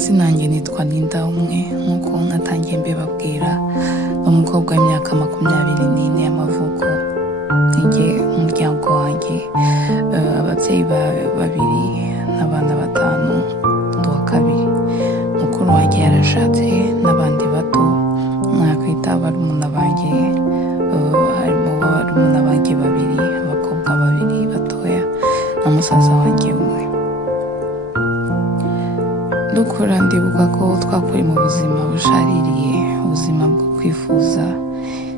amazina yanjye nitwa Linda umwe nk'uko natangiye mbibabwira, umukobwa w'imyaka 24 y'amavuko. Njye umuryango wanjye ababyeyi babiri n'abana 5, ndi uwa kabiri. Mukuru wanjye yarashatse n'abandi bato, nakwita barumuna banjye, harimo barumuna banjye 2, abakobwa 2 batoya na musaza wanjye umwe. Dukura ndibuka ko twakuri mu buzima bushaririye, ubuzima bwo kwifuza,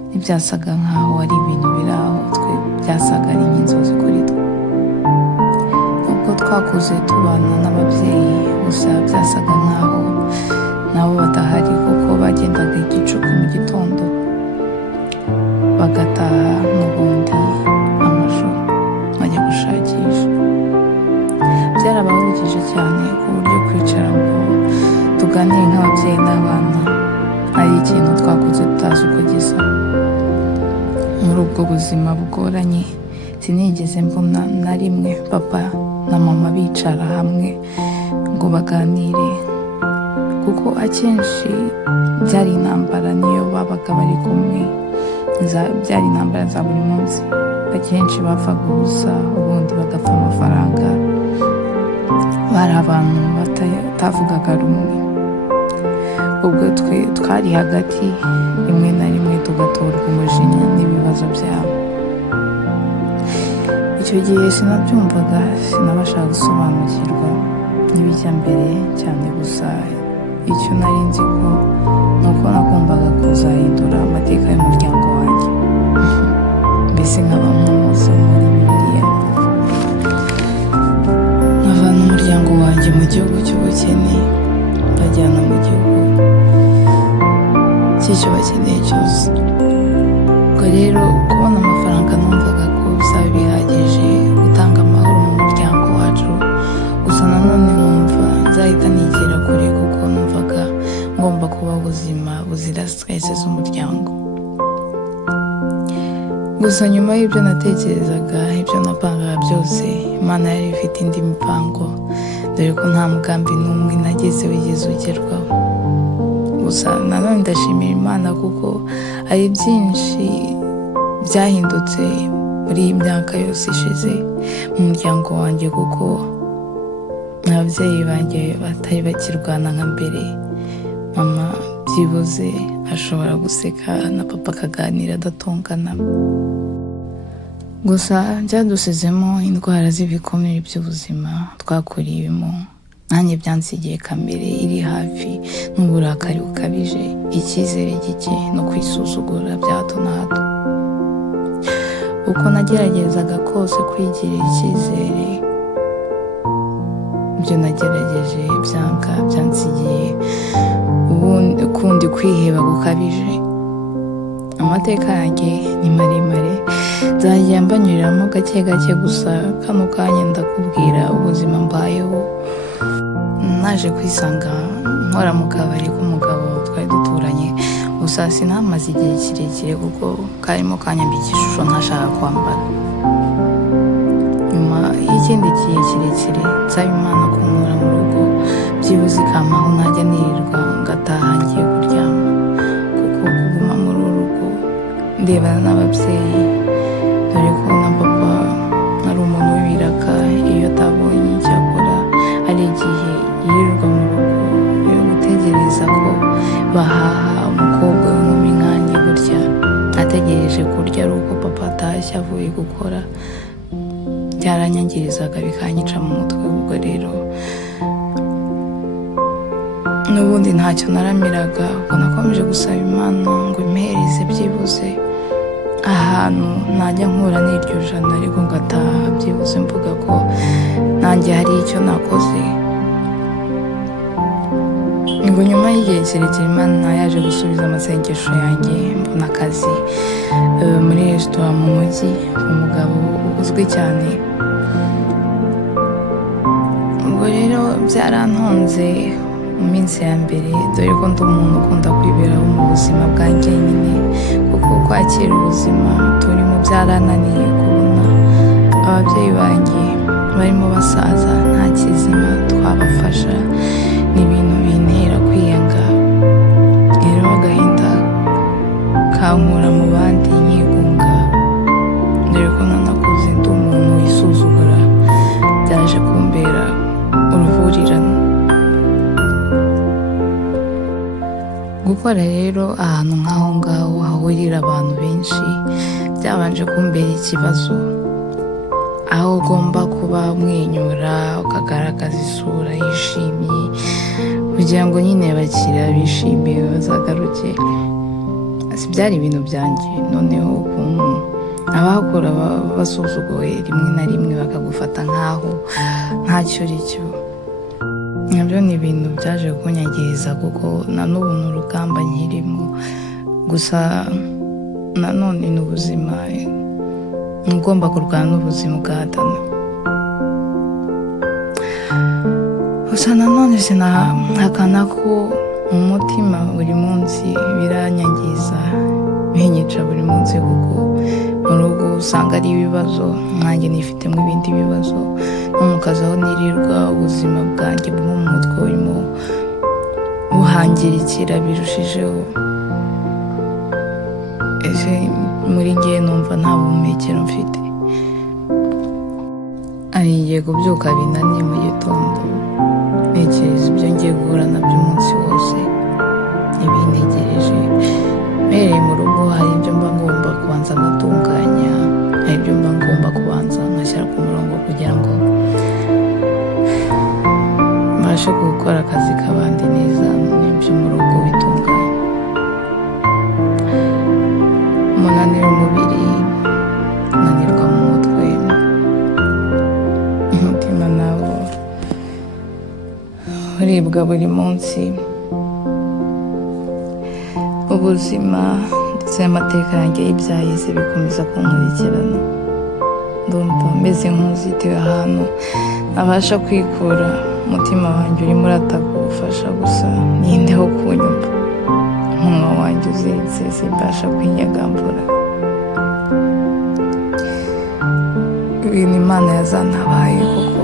ntibyasaga nk'aho ari ibintu biri aho, twe byasaga ari nk'inzozi kuri twe. Nubwo twakuze tubana n'ababyeyi, gusa byasaga nk'aho nabo badahari, kuko bagendaga igicuku mu gitondo bagataha n'ubundi amajoro bajya gushakisha. Byarabahugije cyane ku buryo kwicara ngo tuganire nk'ababyeyi n'abana ari ikintu twakuze tutazi uko gisa. Muri ubwo buzima bugoranye sinigeze mbona na rimwe papa na mama bicara hamwe ngo baganire, kuko akenshi byari intambara niyo babaga bari kumwe, byari intambara za buri munsi. Akenshi bapfaga ubusa, ubundi bagapfa amafaranga. Bari abantu batavugaga rumwe. Ubwo twe twari hagati, rimwe na rimwe tugatorwa umujinya n'ibibazo byabo. Icyo gihe sinabyumvaga, sinabashaga gusobanukirwa n'ibijya mbere cyane, gusa icyo nari nzi ko nuko nagombaga kuzahindura amateka y'umuryango wanjye, mbese nkaba nk'umunsi muri Bibiliya, nkavana umuryango wanjye mu gihugu cy'ubukene bajyana mu gihugu cy'icyo bakeneye cyose. Ubwo rero kubona amafaranga numvaga ko bizaba bihagije gutanga amahoro mu muryango wacu, gusa nanone nkumva nzahita nigira kure, kuko numvaga ngomba kuba ubuzima buzira stress z'umuryango. Gusa nyuma y'ibyo natekerezaga, ibyo napangaga byose, Imana yari ifite indi mipango, dore ko nta mugambi n'umwe nageze wigeze ugerwaho. Gusa nanone ndashimira Imana kuko hari byinshi byahindutse muri iyi myaka yose ishize mu muryango wanjye, kuko ababyeyi banjye batari bakirwana nka mbere. Mama byibuze ashobora guseka na papa akaganira adatongana. Gusa byadusizemo indwara z'ibikomere by'ubuzima twakuriyemo. Nanjye byansigiye kamere iri hafi n'uburakari bukabije, icyizere gike no kwisuzugura bya hato na hato. Uko nageragezaga kose kwigirira icyizere, ibyo nagerageje byanga, byansigiye ukundi kwiheba gukabije. Amateka yanjye ni maremare, nzajya mbanyuriramo gake gake, gusa kano kanya ndakubwira ubuzima mbayeho. Naje kwisanga nkora mu kabari k'umugabo twari duturanye, gusa sinamaze igihe kirekire kuko karimo kanyambika ishusho ntashaka kwambara. Nyuma y'ikindi gihe kirekire nsaba Imana kunkura mu rugo, byibuze ikampaho najya nirirwa ngataha ngiye kuryama, kuko kuguma muri uru rugo ndebana n'ababyeyi, dore ko na papa ari umuntu w'ibiraka. Iyo atabonye icyo akora, hari igihe yirirwa mu rugo yo gutegereza ko bahaha umukobwa w'inkumi nkanjye gutya, ategereje kurya ari uko papa atashye avuye gukora. Byaranyangirizaga bikanyica mu mutwe. Ubwo rero n'ubundi ntacyo naramiraga, ubwo nakomeje gusaba Imana ngo impereze byibuze ahantu najya nkura n'iryo jana, ariko ngataha byibuze mvuga ko nanjye hari icyo nakoze. Ngo nyuma y'igihe kirekire Imana yaje gusubiza amasengesho yanjye, mbona akazi muri resitora mu mujyi, umugabo uzwi cyane. Ubwo rero byarantonze mu minsi ya mbere, dore ko ndi umuntu ukunda kwiberaho mu buzima bwanjye nyine, kuko kwakira ubuzima turimo byarananiye. Kubona ababyeyi banjye barimo basaza nta kizima twabafasha, ni ibintu gukora rero ahantu nk'aho ngaho hahurira abantu benshi byabanje kumbera ikibazo, aho ugomba kuba umwenyura ukagaragaza isura yishimye kugira ngo nyine abakiriya bishimiye bazagaruke. Byari ibintu byanjye. Noneho ukuntu abahakora basuzuguye rimwe na rimwe bakagufata nk'aho ntacyo uri cyo, nabyo ni ibintu byaje kunyagiriza kuko na n'ubu ni urugamba nkirimo. Gusa nanone ni ubuzima, ugomba kurwana n'ubuzima ugahatana. Gusa nanone sinahakana ko mu mutima buri munsi biranyangiza, binyica buri munsi kuko mu rugo usanga ari ibibazo, nanjye nifitemo ibindi bibazo, no mu kazi aho nirirwa ubuzima bwanjye bwo mu mutwe burimo buhangirikira birushijeho. Ese muri njye numva nta buhumekero mfite, hari igihe kubyuka binaniye mu gitondo ntekereza ibyo ngiye guhura nabyo umunsi wose ntibintegereje. Mbereye mu rugo hari ibyo mba ngomba kubanza ngatunganya, hari ibyo mba ngomba kubanza ngashyira ku murongo kugira ngo mbashe gukora akazi k'abandi neza, n'ibyo mu rugo bitunganye. Umunaniro umubiri, unanirwa mu mutwe, umutima nawo uribwa buri munsi. Ubuzima ndetse n'amateka yanjye y'ibyahise bikomeza kunkurikirana. Ndumva meze nk'uzitiwe ahantu ntabasha kwikura, umutima wanjye urimo urataka ubufasha gusa ninde wo kunyumva. Umunwa wanjye uziritse simbasha kwinyagambura. Ibintu Imana yazantabaye kuko